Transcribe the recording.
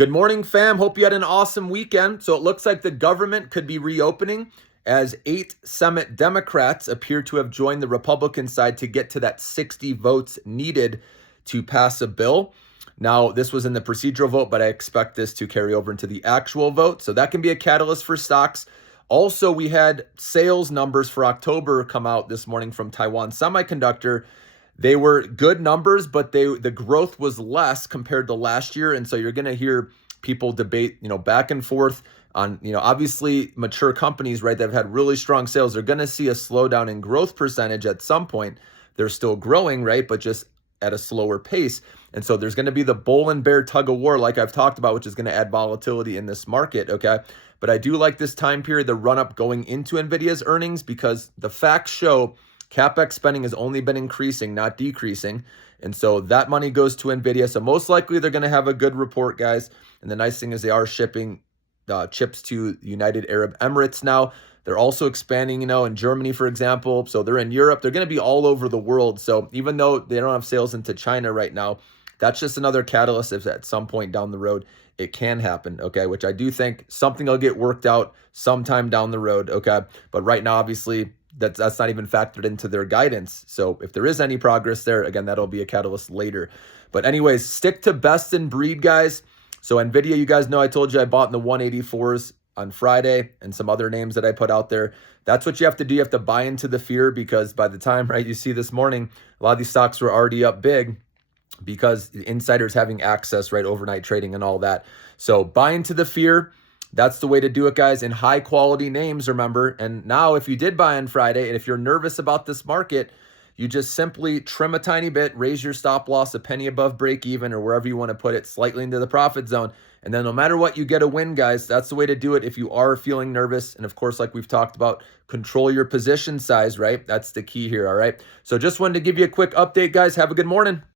Good morning, fam. Hope you had an awesome weekend. So it looks like the government could be reopening as 8 Senate Democrats appear to have joined the Republican side to get to that 60 votes needed to pass a bill. Now, this was in the procedural vote, but I expect this to carry over into the actual vote. So that can be a catalyst for stocks. Also, we had sales numbers for October come out this morning from Taiwan Semiconductor. They were good numbers, but the growth was less compared to last year. And so you're going to hear people debate, back and forth on, obviously mature companies, right, that have had really strong sales. They're going to see a slowdown in growth percentage at some point. They're still growing, right, but just at a slower pace. And so there's going to be the bull and bear tug of war, like I've talked about, which is going to add volatility in this market, okay? But I do like this time period, the run up going into NVIDIA's earnings, because the facts show CapEx spending has only been increasing, not decreasing. And so that money goes to NVIDIA. So most likely they're going to have a good report, guys. And the nice thing is they are shipping chips to United Arab Emirates now. They're also expanding, in Germany, for example. So they're in Europe. They're going to be all over the world. So even though they don't have sales into China right now, that's just another catalyst if at some point down the road it can happen, okay? Which I do think something will get worked out sometime down the road, okay? But right now, obviously, that's not even factored into their guidance. So if there is any progress there, again, that'll be a catalyst later. But anyways, stick to best in breed, guys. So NVIDIA, you guys know I told you I bought in the 184s on Friday and some other names that I put out there. That's what you have to do. You have to buy into the fear, because by the time, right, you see this morning, a lot of these stocks were already up big because the insiders having access, right, overnight trading and all that. So buy into the fear. That's the way to do it, guys, in high quality names, remember. And now if you did buy on Friday and if you're nervous about this market, you just simply trim a tiny bit, raise your stop loss a penny above break even or wherever you want to put it, slightly into the profit zone. And then no matter what, you get a win, guys. That's the way to do it if you are feeling nervous. And of course, like we've talked about, control your position size, right? That's the key here, all right? So just wanted to give you a quick update, guys. Have a good morning.